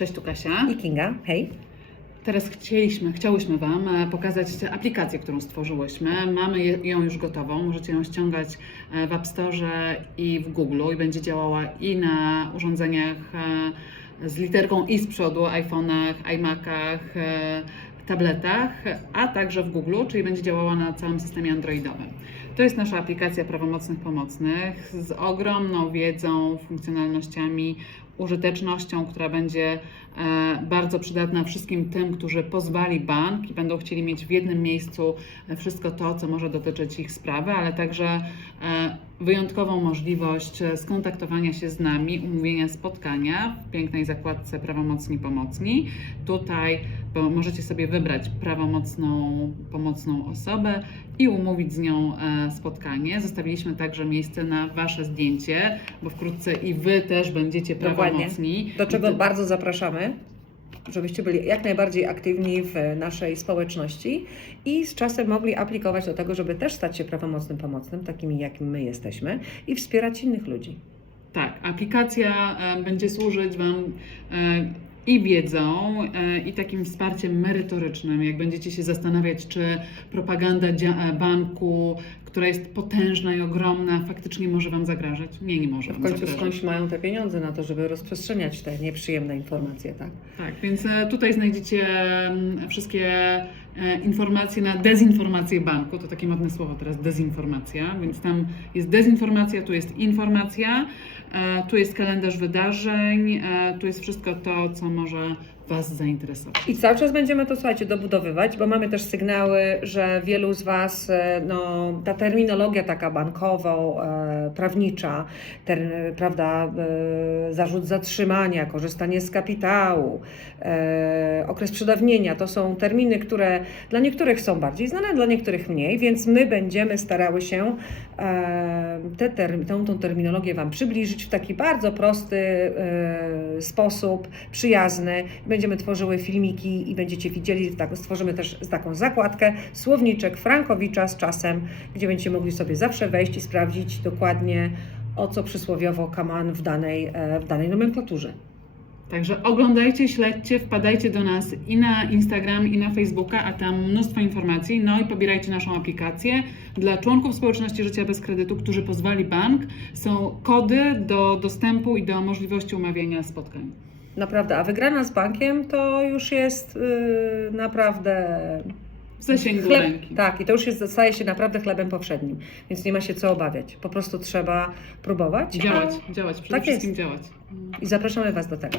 Cześć, tu Kasia. I Kinga, hej. Teraz chcieliśmy, chciałyśmy Wam e, pokazać aplikację, którą stworzyłyśmy. Mamy ją już gotową. Możecie ją ściągać e, w App Store i w Google i będzie działała i na urządzeniach e, z literką i z przodu, iPhone'ach, iMacach, tabletach, a także w Google, czyli będzie działała na całym systemie androidowym. To jest nasza aplikacja prawomocnych pomocnych z ogromną wiedzą, funkcjonalnościami, użytecznością, która będzie e, bardzo przydatna wszystkim tym, którzy pozwali bank i będą chcieli mieć w jednym miejscu wszystko to, co może dotyczyć ich sprawy, ale także e, wyjątkową możliwość e, skontaktowania się z nami, umówienia spotkania w pięknej zakładce prawomocni pomocni. Tutaj możecie sobie wybrać prawomocną pomocną osobę i umówić z nią e, spotkanie. Zostawiliśmy także miejsce na Wasze zdjęcie, bo wkrótce i Wy też będziecie Dokładnie. prawomocni. Do czego bardzo zapraszamy, żebyście byli jak najbardziej aktywni w naszej społeczności i z czasem mogli aplikować do tego, żeby też stać się prawomocnym pomocnym, takimi jakim my jesteśmy i wspierać innych ludzi. Tak, aplikacja będzie służyć Wam i wiedzą, e, i takim wsparciem merytorycznym. Jak będziecie się zastanawiać, czy propaganda e, banku, która jest potężna i ogromna, faktycznie może Wam zagrażać? Nie, nie może W końcu zagrażać. skądś mają te pieniądze na to, żeby rozprzestrzeniać te nieprzyjemne informacje, tak? Tak, więc e, tutaj znajdziecie wszystkie informacje na dezinformację banku. To takie modne słowo teraz, dezinformacja. Więc tam jest dezinformacja, tu jest informacja, tu jest kalendarz wydarzeń, e, tu jest wszystko to, co może Was zainteresować. I cały czas będziemy to, słuchajcie, dobudowywać, bo mamy też sygnały, że wielu z Was, e, no, ta terminologia taka bankowo, e, prawnicza, ter, prawda, e, zarzut zatrzymania, korzystanie z kapitału, e, okres przedawnienia, to są terminy, które dla niektórych są bardziej znane, dla niektórych mniej, więc my będziemy starały się e, tę tą, tą terminologię Wam przybliżyć w taki bardzo prosty e, sposób, przyjazny. Tworzyły filmiki i będziecie widzieli, tak, stworzymy też taką zakładkę, słowniczek Frankowicza z czasem, gdzie będziecie mogli sobie zawsze wejść i sprawdzić dokładnie, o co przysłowiowo kaman w danej, e, w danej nomenklaturze. Także oglądajcie, śledźcie, wpadajcie do nas i na Instagram, i na Facebooka, a tam mnóstwo informacji. No i pobierajcie naszą aplikację. Dla członków społeczności Życia bez kredytu, którzy pozwali bank, są kody do dostępu i do możliwości umawiania spotkań. Naprawdę, a wygrana z bankiem to już jest yy, naprawdę W zasięgu Chleb, ręki. tak, i to już jest, staje się naprawdę chlebem powszednim, więc nie ma się co obawiać. Po prostu trzeba próbować. a- Działać, działać, przede Tak jest. wszystkim działać. I zapraszamy Was do tego.